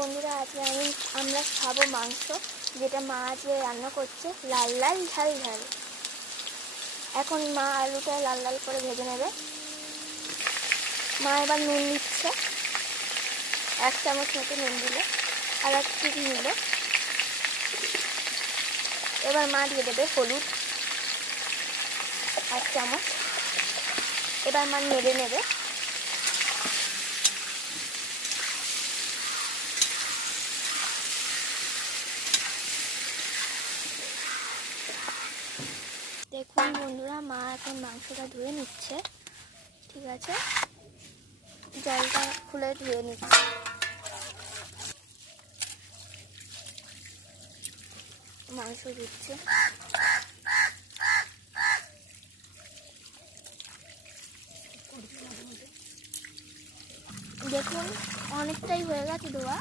বন্ধুরা, আজকে আমরা খাবো মাংস, যেটা মা আজকে রান্না করছে লাল লাল ঝাল ঝাল। এখন মা আলুটা লাল লাল করে ভেজে নেবে। মা এবার নুন দিচ্ছে, 1 চামচ মতো নুন দিল, আর 1 চিনি নিল। এবার মা দিয়ে দেবে হলুদ 1 চামচ। এবার মা নেড়ে নেবে। দেখুন বন্ধুরা, মা এখন মাংসটা ধুয়ে নিচ্ছে। ঠিক আছে, জলটা খুলে ধুয়ে নিচ্ছে। মাংস দিচ্ছে। দেখুন অনেকটাই হয়ে গেছে ধোয়া।